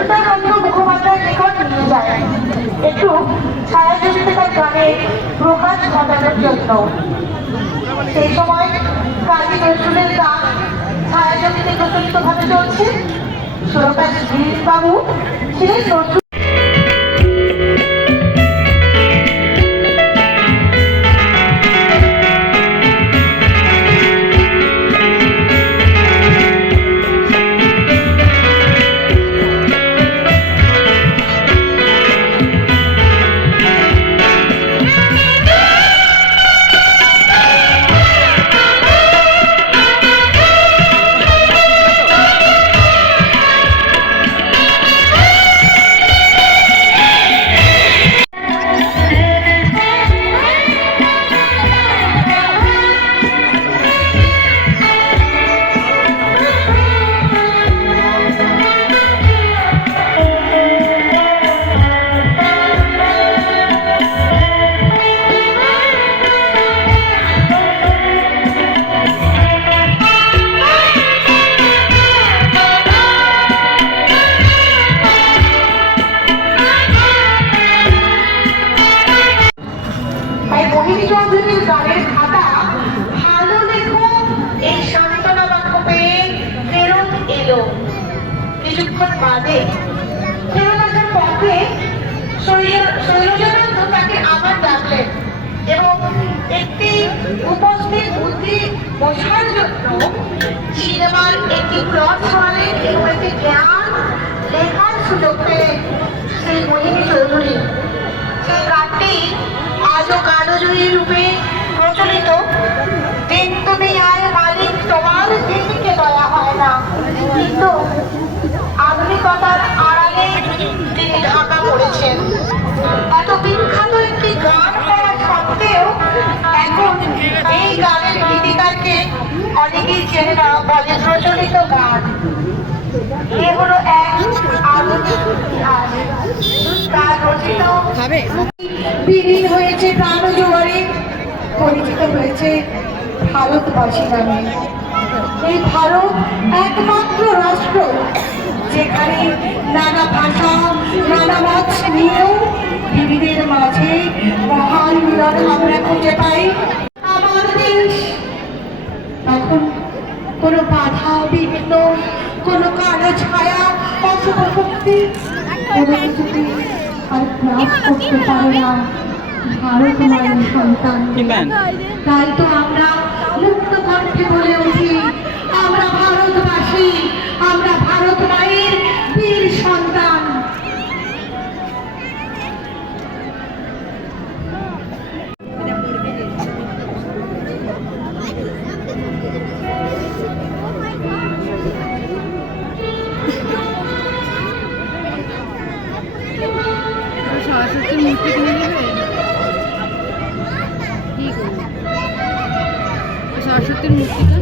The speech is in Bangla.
রবীন্দ্রনাথ মুখোপাধ্যায়ের নিকট নিয়ে যায় একটু ছায়াছবিতে তার গানের প্রকাশ ঘটানোর জন্য। সেই সময় কাজী নজরুলের গান ছায়াছবিতে প্রচলিতভাবে চলছে। সুরকার বাবু ছিলেন নজরুল। চৌধুরীর গানের খাতা ভালো লেখো এই সান্ত্বনা বাক্য পেয়ে ফেরত এলো। কিছুক্ষণ বাদে ফেরত আসার পথে শৈলজানন্দ তাকে আবার ডাকলেন এবং একটি উপস্থিত বুদ্ধি বসার জন্য সিনেমার একটি প্লট ছড়ালেন এবং একটি জ্ঞান লেখার সুযোগ পেলেন শ্রী মোহিনী চৌধুরী। সেই গানটি আজও গানজয়ী রূপে প্রচলিত। দিন তুমি আয় মালিক তোমার দিনকে দয়া হয় না, কিন্তু আধুনিকতার আড়ালে তিনি ঢাকা পড়েছেন। এত বিখ্যাত একটি গান করা সত্ত্বেও এখন এই গানের গীতিকারকে অনেকেই চেনে না, বলে প্রচলিত গান। এ হলো এক আধুনিক ইতিহাস। গান রচিত বিলীন হয়েছে প্রাণ জোয়ারে, পরিচিত হয়েছে ভারতবাসী নামে। এই ভারত একমাত্র রাষ্ট্র যেখানে নানা ভাষা নানা মত নিয়েও বিবিধের মাঝে মহান মিলন আমরা খুঁজে পাই। আমার দেশ তখন কোনো বাধা বিঘ্ন, কোনো কালো ছায়া, অশুভ শক্তি কোনো কিছুতে আর ক্লাস করতে পারে না ভারত মায়ের সন্তান। তাই তো আমরা মুক্ত কণ্ঠে বলে উঠি, আমরা ভারতবাসী, আমরা ভারত মায়ের বীর সন্তান। মূর্তি কিনে দেবে, কি করবে সরস্বতীর মূর্তিটা?